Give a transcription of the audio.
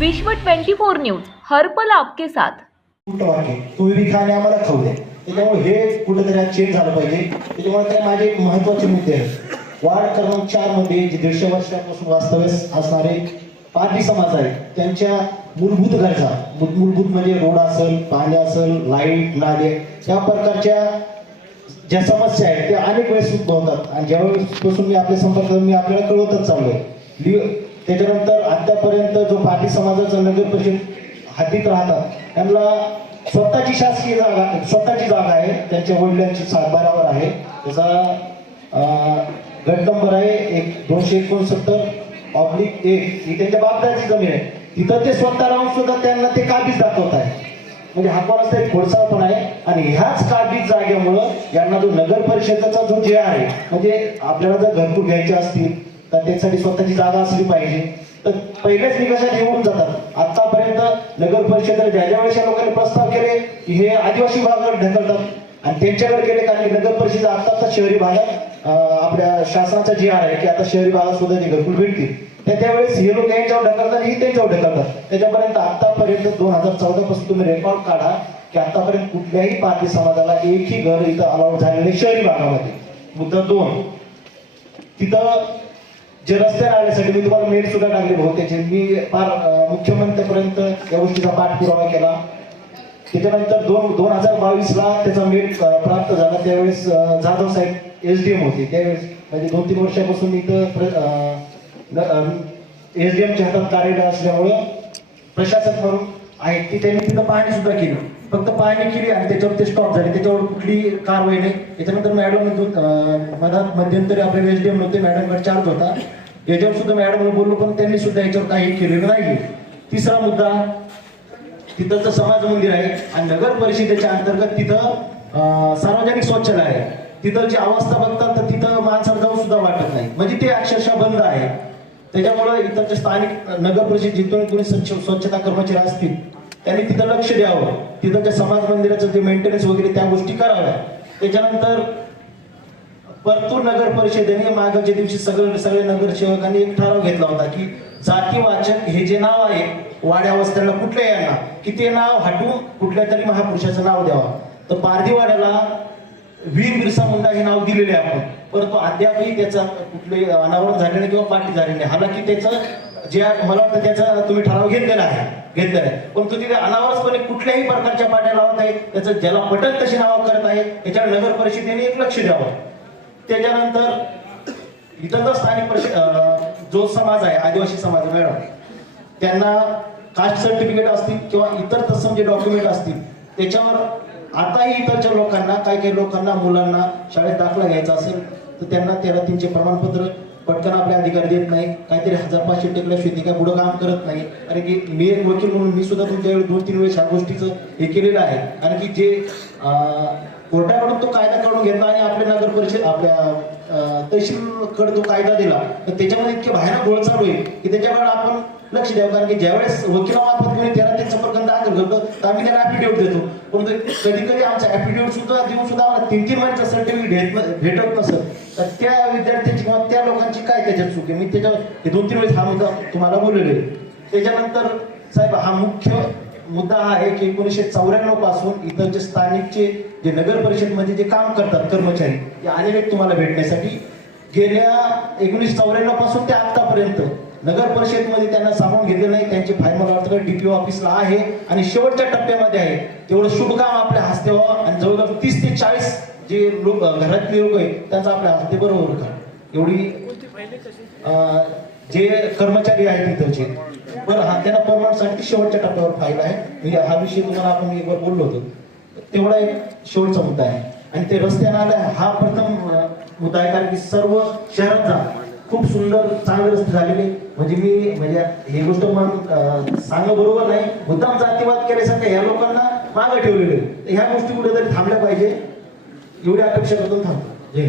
विश्व 24 न्यूज हरपल आपके साथ. तुम्ही बी खा आणि आम्हाला खाऊ द्या. त्याच्यामुळे हे कुठेतरी चेंज झालं पाहिजे. त्याच्यामुळे काय माझे महत्त्वाचे मुद्दे आहेत. वार्ड क्रमांक चारमध्ये जे दीडशे वर्षापासून वास्तव्यास असणारे पारधी समाज आहेत. त्यांच्या मूलभूत गरजा मूलभूत म्हणजे रोड असेल पाणी असेल लाइट नाले या प्रकारच्या ज्या समस्या आहेत त्या अनेक वेळेस उद्भवतात. आणि ज्यावेळेस पासून मी आपल्या संपर्क मी आपल्याला कळवतच चाललोय. त्याच्यानंतर आतापर्यंत जो पाटी समाजाचा नगर परिषद हातीत राहतात त्यांना स्वतःची शासकीय जागा स्वतःची जागा आहे. त्यांच्या वडिलांची सातबारावर आहे. त्याचा गट नंबर आहे एक दोनशे एकोणसत्तर ऑब्लिक एक ही त्यांच्या बापदाची जमीन आहे. तिथं ते स्वतः राहून सुद्धा त्यांना ते काबीज दाखवत आहे म्हणजे हा कोणाचा एक खोडसाळ पण आहे. आणि ह्याच काबीज जागेमुळं यांना जो नगर परिषदेचा जो जे आहे म्हणजे आपल्याला जर घरपूर घ्यायचे असतील तर त्यासाठी स्वतःची जागा असली पाहिजे. तर पहिल्याच निकषात येऊन जातात. आतापर्यंत नगर परिषदेला ज्या ज्या वेळेस या लोकांनी प्रस्ताव केले की हे आदिवासी भागावर ढकलतात आणि त्यांच्याकडे गेले कारण की नगर परिषद आता आता शहरी भागात आपल्या शासनाचा जी आर आहे की आता शहरी भागात सुद्धा ते घरकुल भेटतील. तर त्यावेळेस हे लोक यांच्यावर ढकलतात ही त्यांच्यावर ढकलतात. त्याच्यापर्यंत आतापर्यंत दोन हजार चौदा पासून तुम्ही रेकॉर्ड काढा की आतापर्यंत कुठल्याही पारधी समाजाला एकही घर इथं अलाउड झालेले शहरी भागामध्ये. मुद्दा दोन. तिथं जे रस्ते राहण्यासाठी मी तुम्हाला मेल सुद्धा टाकले भाऊ मी फार मुख्यमंत्र्यांपर्यंत मुख्यमंत्र्यापर्यंत या गोष्टीचा पाठपुरावा केला. त्याच्यानंतर दोन दोन हजार बावीसला त्याचा मेल प्राप्त झाला. त्यावेळेस जाधव साहेब एस डी एम होते. त्यावेळेस म्हणजे दोन तीन वर्षापासून इथं एस डी एमच्या हातात कार्यरत असल्यामुळं प्रशासक म्हणून आहे की त्यांनी तिथं पाहणी सुद्धा केली. फक्त पाहणी केली आणि त्याच्यावर ते स्टॉप झाले. त्याच्यावर कुठली कारवाई नाही. त्याच्यानंतर मॅडम मधात मध्यंतरी आपले एस डी एम होते मॅडमकडे चार्ज होता. याच्यावर सुद्धा मॅडम बोललो पण त्यांनी सुद्धा याच्यावर काही केलेलं नाही तिसरा मुद्दा तिथंचं समाज मंदिर आहे आणि नगर परिषदेच्या अंतर्गत तिथं सार्वजनिक शौचालय आहे. तिथं जी अवस्था बघतात तर तिथं माणसाला जाऊन सुद्धा वाटत नाही. म्हणजे ते अक्षरशः बंद आहे. त्याच्यामुळे इथं स्थानिक नगर परिषद जिथून कोणी स्वच्छ- स्वच्छता कर्मचारी असतील त्यांनी तिथं लक्ष द्यावं. तिथं त्या समाज मंदिराचं जे मेंटेनन्स वगैरे त्या गोष्टी कराव्या. त्याच्यानंतर परतूर नगर परिषदेने मागच्या दिवशी सगळे सगळे नगरसेवकांनी एक ठराव घेतला होता की जातीवाचक हे जे नाव आहे वाड्या वस्त्यांना कुठल्या यांना की ते नाव हटवून कुठल्या तरी महापुरुषाचं नाव द्यावा. तर पारधीवाड्याला वीर बिरसा मुंडा हे नाव दिलेले आहे आपण. परंतु अद्यापही त्याचा कुठले अनावरण झाले नाही किंवा पाठी झाले नाही. हालाकी त्याचं जे मला वाटतं त्याचा तुम्ही ठराव घेतलेला आहे. घेतलेला आहे. पण तो तिथे अनावरपणे कुठल्याही प्रकारच्या पाट्या लावत आहेत त्याचं ज्याला पटल तशी नावं करत आहे. त्याच्यावर नगर परिषदेने एक लक्ष द्यावं. त्याच्यानंतर इतर जो स्थानिक परिषद जो समाज आहे आदिवासी समाज मॅडम त्यांना कास्ट सर्टिफिकेट असतील किंवा इतर तत्सम जे डॉक्युमेंट असतील त्याच्यावर आताही इतरच्या लोकांना काही काही लोकांना मुलांना शाळेत दाखला घ्यायचा असेल तर त्यांना तेरा तीनचे प्रमाणपत्र पटकन आपले अधिकारी देत नाही. काहीतरी हजार पाचशे टेकल्याशिवाय ते काय पुढं काम करत नाही. कारण की मी एक वकील म्हणून मी सुद्धा तुमच्या वेळी दोन तीन वेळेस ह्या गोष्टीचं हे केलेलं आहे. कारण की जे कोर्टाकडून तो कायदा काढून घेतला आणि आपल्या नगर परिषद आपल्या तहसीलकडे तो कायदा दिला तर त्याच्यामध्ये इतके भयानक गोळ चालू आहे की त्याच्याकडे आपण लक्ष द्यावं कारण की ज्यावेळेस वकिलामार्फत कोणी तेरा ते संपर्क दाखल करतो तर आम्ही त्याला ऍफिडेव्हिट देतो. पण कधी कधी आमचा ऍफिडेव्हिट सुद्धा देऊन सुद्धा आम्हाला तीन तीन महिन्याचं सर्टिफिकेट भेटत नसत. तर त्या विद्यार्थ्यांची किंवा त्या लोकांची काय त्याच्यात चूक आहे? मी त्याच्यावर हे दोन तीन वेळेस हा मुद्दा तुम्हाला बोललेलो आहे. त्याच्यानंतर साहेब हा मुख्य मुद्दा हा आहे की एकोणीसशे चौऱ्याण्णवपासून इथं जे स्थानिकचे जे नगर परिषदमध्ये जे काम करतात कर्मचारी ते आलेले आहेत तुम्हाला भेटण्यासाठी. गेल्या एकोणीसशे चौऱ्याण्णवपासून ते आतापर्यंत नगर परिषदमध्ये त्यांना सामावून घेतलं नाही. त्यांची फाईल मला वाटतं डीपीओ ऑफिसला आहे आणि शेवटच्या टप्प्यामध्ये आहे. तेवढं शुभ काम आपल्या हस्ते व्हावं आणि जवळजवळ तीस ते चाळीस जे लोक घरातले लोक आहेत त्यांचा आपल्या हस्ते बरोबर का एवढी जे कर्मचारी आहेत तिथलचे बरं हा त्यांना परवानसाठी शेवटच्या टप्प्यावर फाईल आहे. म्हणजे हा विषय तुम्हाला आपण एकवर बोललो होतो. तेवढा एक शेवटचा मुद्दा आहे. आणि ते रस्त्याने आलाय. हा प्रथम मुद्दा आहे. कारण की सर्व शहरात खूप सुंदर चांगले रस्ते झालेले. म्हणजे मी म्हणजे ही गोष्ट म्हणून सांग बरोबर नाही. मुद्दाम जातीवाद केल्यासारखं या लोकांना मागं ठेवलेले आहे. ह्या गोष्टी कुठेतरी थांबल्या पाहिजे. एवढी अपेक्षा करून थांबतो. जय